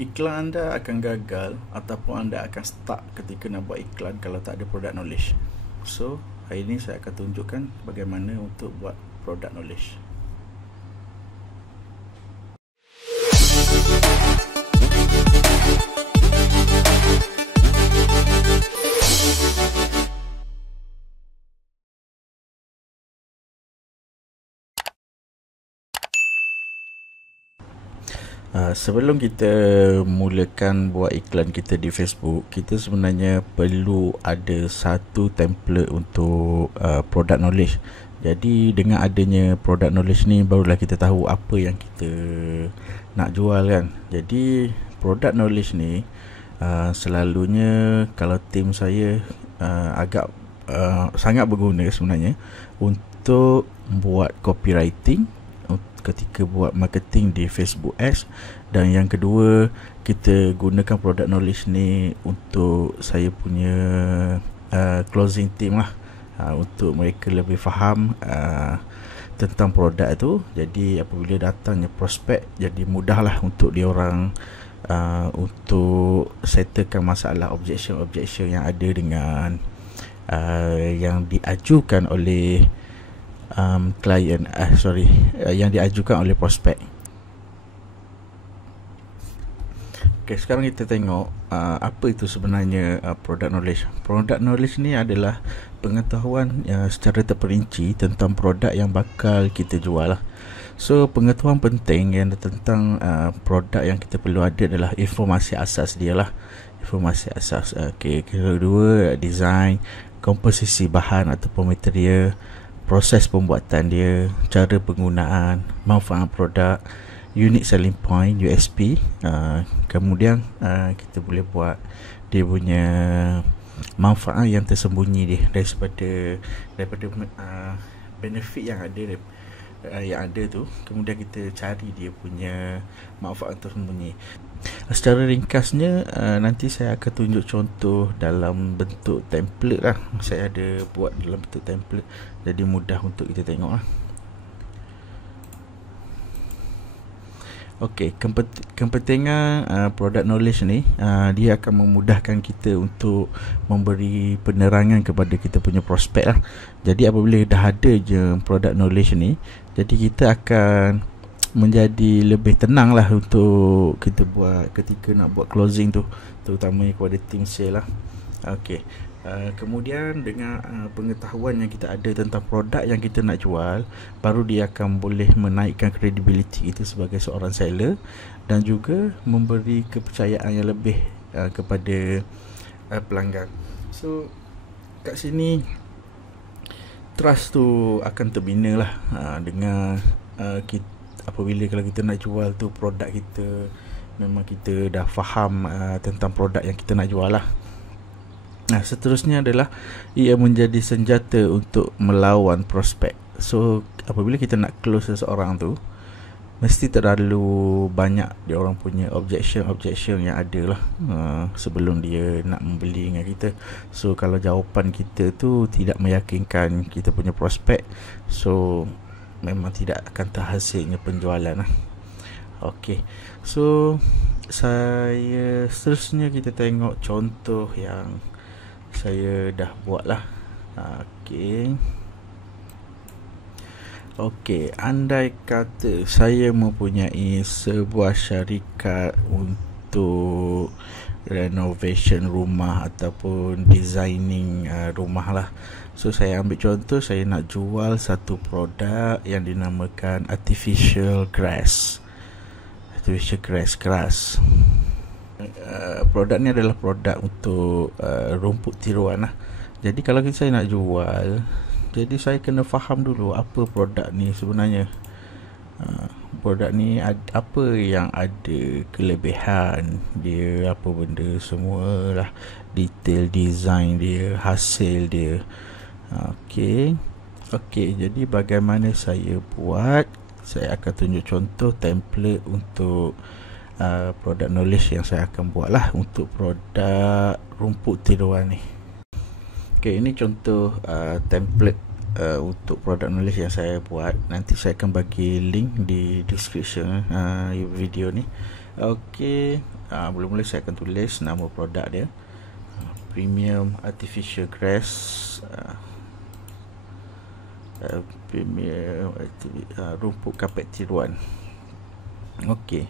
Iklan anda akan gagal ataupun anda akan stuck ketika nak buat iklan kalau tak ada product knowledge. So, hari ini saya akan tunjukkan bagaimana untuk buat product knowledge. Sebelum kita mulakan buat iklan kita di Facebook, kita sebenarnya perlu ada satu template untuk product knowledge. Jadi dengan adanya product knowledge ni, barulah kita tahu apa yang kita nak jual kan. Jadi product knowledge ni selalunya kalau tim saya agak sangat berguna sebenarnya untuk buat copywriting ketika buat marketing di Facebook Ads. Dan yang kedua, kita gunakan product knowledge ni untuk saya punya closing team lah, untuk mereka lebih faham tentang produk tu. Jadi apabila datangnya prospek, jadi mudahlah untuk diorang untuk settlekan masalah objection yang ada dengan yang diajukan oleh klien yang diajukan oleh prospek. Okay, sekarang kita tengok apa itu sebenarnya product knowledge. Product knowledge ni adalah pengetahuan secara terperinci tentang produk yang bakal kita jual lah. So pengetahuan penting yang tentang produk yang kita perlu ada adalah informasi asas dia lah. Informasi asas. Okay, kedua, design, komposisi bahan ataupun material, proses pembuatan dia, cara penggunaan, manfaat produk, unique selling point USP. Kemudian kita boleh buat dia punya manfaat yang tersembunyi dia daripada benefit yang ada tu. Kemudian kita cari dia punya manfaat tersembunyi. Secara ringkasnya nanti saya akan tunjuk contoh dalam bentuk template lah. Saya ada buat dalam bentuk template, jadi mudah untuk kita tengok lah. Okey, kepentingan product knowledge ni, dia akan memudahkan kita untuk memberi penerangan kepada kita punya prospek lah. Jadi apabila dah ada je product knowledge ni, jadi kita akan menjadi lebih tenang lah untuk kita buat ketika nak buat closing tu, terutamanya kepada tim sale lah. Okey. Kemudian dengan pengetahuan yang kita ada tentang produk yang kita nak jual, baru dia akan boleh menaikkan kredibiliti kita sebagai seorang seller dan juga memberi kepercayaan yang lebih kepada pelanggan. So kat sini trust tu akan terbina lah dengan kita, apabila kalau kita nak jual tu produk kita, memang kita dah faham tentang produk yang kita nak jual lah. Nah, seterusnya adalah ia menjadi senjata untuk melawan prospek. So apabila kita nak close seseorang tu, mesti terlalu banyak dia orang punya objection yang ada lah sebelum dia nak membeli dengan kita. So kalau jawapan kita tu tidak meyakinkan kita punya prospek, so memang tidak akan terhasilnya penjualan lah. Okey, so seterusnya kita tengok contoh yang saya dah buat lah. Okey, andai kata saya mempunyai sebuah syarikat untuk renovation rumah ataupun designing rumah lah. So saya ambil contoh, saya nak jual satu produk yang dinamakan artificial grass. Produk ni adalah produk untuk rumput tiruan lah. Jadi kalau saya nak jual, jadi saya kena faham dulu apa produk ni sebenarnya. Produk ni apa yang ada kelebihan dia, apa benda semualah, detail design dia, hasil dia. Okey, jadi bagaimana saya buat? Saya akan tunjuk contoh template untuk product knowledge yang saya akan buat lah untuk produk rumput tiruan ni. Okey, ini contoh template untuk product knowledge yang saya buat. Nanti saya akan bagi link di description video ni. Okey, Mula-mula saya akan tulis nama produk dia, Premium Artificial Grass, Premium rumput kapet tiruan. Okey.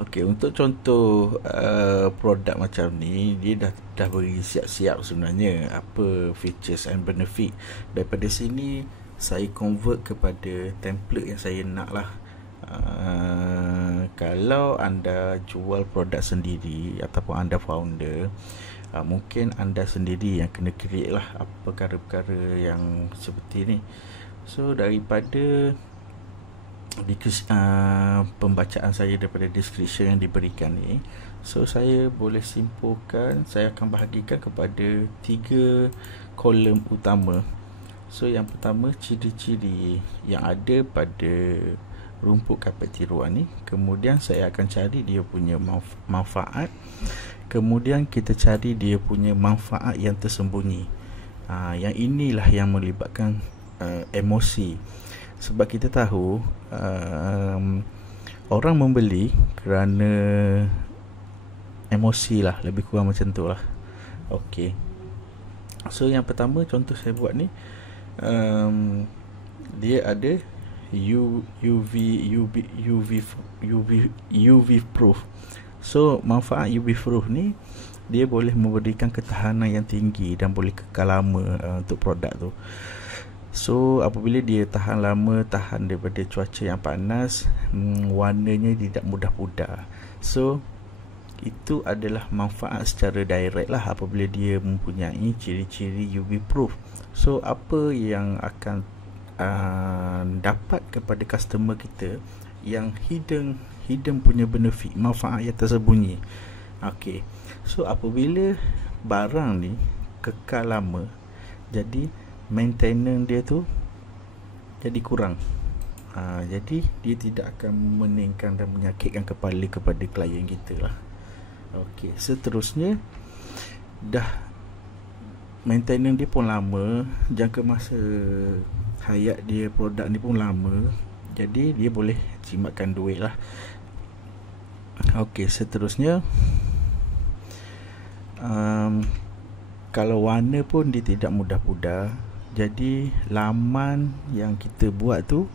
Okey, untuk contoh produk macam ni, dia dah beri siap-siap sebenarnya apa features and benefit. Daripada sini saya convert kepada template yang saya nak lah. Kalau anda jual produk sendiri ataupun anda founder, mungkin anda sendiri yang kena create lah apa perkara-perkara yang seperti ni. So daripada pembacaan saya daripada description yang diberikan ni, so saya boleh simpulkan, saya akan bahagikan kepada 3 kolom utama. So yang pertama, ciri-ciri yang ada pada rumput kapet tiruan ni. Kemudian saya akan cari dia punya manfaat. Kemudian kita cari dia punya manfaat yang tersembunyi. Yang inilah yang melibatkan emosi. Sebab kita tahu orang membeli kerana emosi lah, lebih kurang macam tu lah. Okey. So yang pertama, contoh saya buat ni, dia ada UV proof. So manfaat UV proof ni, dia boleh memberikan ketahanan yang tinggi dan boleh kekal lama untuk produk tu. So apabila dia tahan lama, tahan daripada cuaca yang panas, warnanya tidak mudah pudar. So itu adalah manfaat secara direct lah apabila dia mempunyai ciri-ciri UV proof. So apa yang akan dapat kepada customer kita yang hidden punya benefit, manfaat yang tersembunyi. Okay, so apabila barang ni kekal lama, jadi maintenance dia tu jadi kurang. Jadi dia tidak akan meningkan dan menyakitkan kepala kepada klien kita lah. Okey, seterusnya, dah maintenance dia pun lama, jangka masa hayat dia produk ni pun lama, jadi dia boleh jimatkan duit lah. Okey, seterusnya, kalau warna pun dia tidak mudah pudar. Jadi laman yang kita buat tu,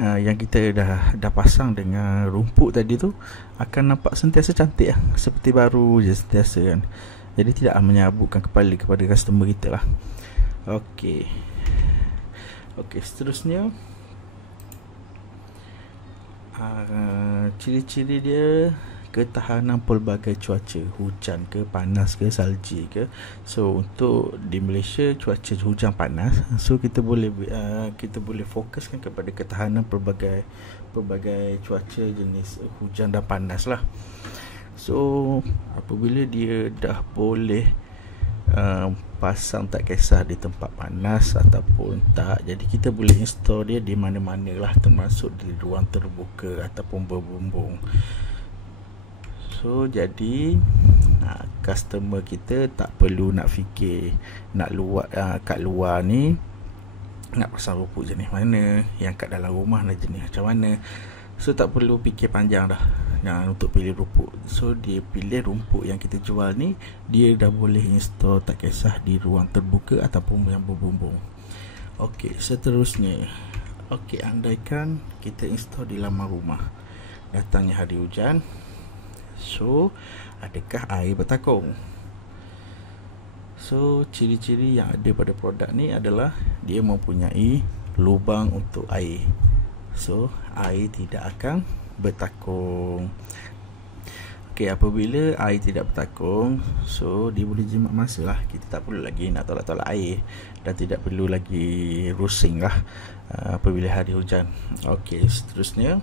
yang kita dah pasang dengan rumput tadi tu, akan nampak sentiasa cantik lah, seperti baru je sentiasa kan. Jadi tidak menyabukkan kepala kepada customer kita lah. Okey, seterusnya, ciri-ciri dia ketahanan pelbagai cuaca, hujan ke, panas ke, salji ke. So untuk di Malaysia cuaca hujan panas, so kita boleh fokuskan kepada ketahanan pelbagai cuaca jenis hujan dan panas lah. So apabila dia dah boleh pasang tak kisah di tempat panas ataupun tak, jadi kita boleh install dia di mana-mana lah, termasuk di ruang terbuka ataupun berbumbung. So jadi customer kita tak perlu nak fikir nak kat luar ni nak pasang rumput jenis mana, yang kat dalam rumah nak jenis macam mana. So tak perlu fikir panjang dah untuk pilih rumput. So dia pilih rumput yang kita jual ni, dia dah boleh install tak kisah di ruang terbuka ataupun yang berbumbung. Okey, seterusnya, andaikan kita install di laman rumah, datangnya hari hujan. So adakah air bertakung? So ciri-ciri yang ada pada produk ni adalah dia mempunyai lubang untuk air. So air tidak akan bertakung. Okey, apabila air tidak bertakung, so dia boleh jimat masa lah. Kita tak perlu lagi nak tolak-tolak air, dan tidak perlu lagi rusing lah apabila hari hujan. Okey, seterusnya,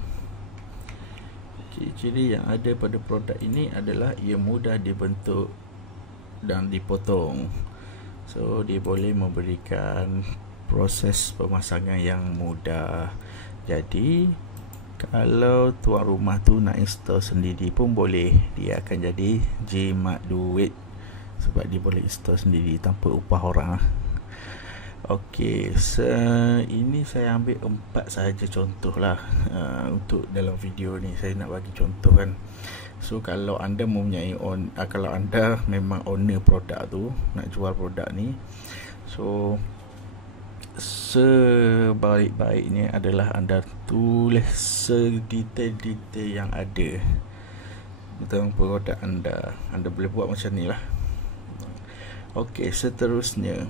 ciri-ciri yang ada pada produk ini adalah ia mudah dibentuk dan dipotong. So dia boleh memberikan proses pemasangan yang mudah. Jadi kalau tuan rumah tu nak install sendiri pun boleh, dia akan jadi jimat duit sebab dia boleh install sendiri tanpa upah orang. Okey, ini saya ambil 4 sahaja contoh lah untuk dalam video ni. Saya nak bagi contoh kan. So kalau anda mempunyai kalau anda memang owner produk tu, nak jual produk ni, so sebaik-baiknya adalah anda tulis sedetail-detail yang ada tentang produk anda. Anda boleh buat macam ni lah. Okey, seterusnya,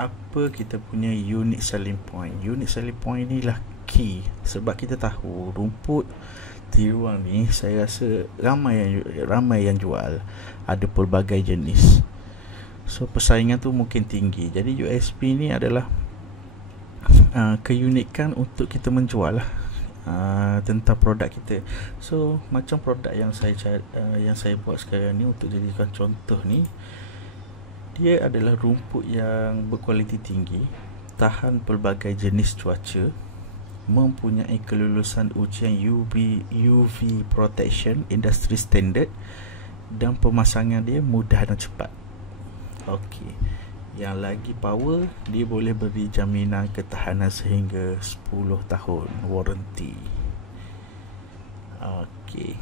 apa kita punya unique selling point? Unique selling point ni lah key, sebab kita tahu rumput tiruan ni saya rasa ramai yang jual, ada pelbagai jenis, so persaingan tu mungkin tinggi. Jadi USP ni adalah keunikan untuk kita menjual lah tentang produk kita. So macam produk yang saya buat sekarang ni, untuk jadikan contoh ni, dia adalah rumput yang berkualiti tinggi, tahan pelbagai jenis cuaca, mempunyai kelulusan ujian UV protection industry standard, dan pemasangan dia mudah dan cepat. Okey, yang lagi power, dia boleh beri jaminan ketahanan sehingga 10 tahun warranty. Okey,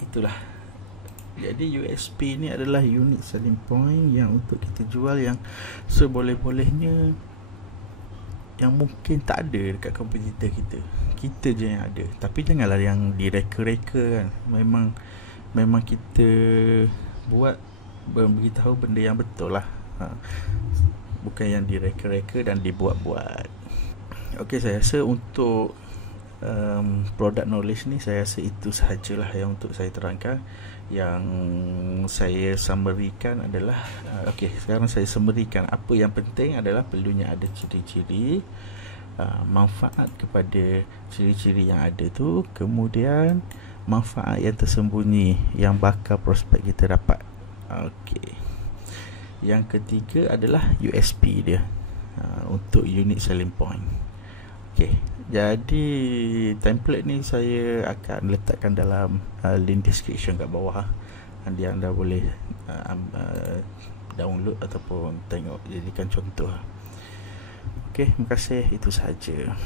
itulah. Jadi USP ni adalah unique selling point yang untuk kita jual, yang seboleh-bolehnya yang mungkin tak ada dekat kompetitor kita. Kita je yang ada. Tapi janganlah yang direka-reka kan. Memang kita buat, beritahu benda yang betul lah. Bukan yang direka-reka dan dibuat-buat. Okey, saya rasa untuk product knowledge ni, saya rasa itu sahajalah yang untuk saya terangkan. Yang saya summarikan adalah okey, sekarang saya summarikan apa yang penting adalah perlunya ada ciri-ciri, manfaat kepada ciri-ciri yang ada tu, kemudian manfaat yang tersembunyi yang bakal prospek kita dapat. Okey, yang ketiga adalah USP dia, untuk unique selling point. Okey, jadi template ni saya akan letakkan dalam link description kat bawah. Nanti anda boleh download ataupun tengok, jadikan contoh. Okey, terima kasih, itu sahaja.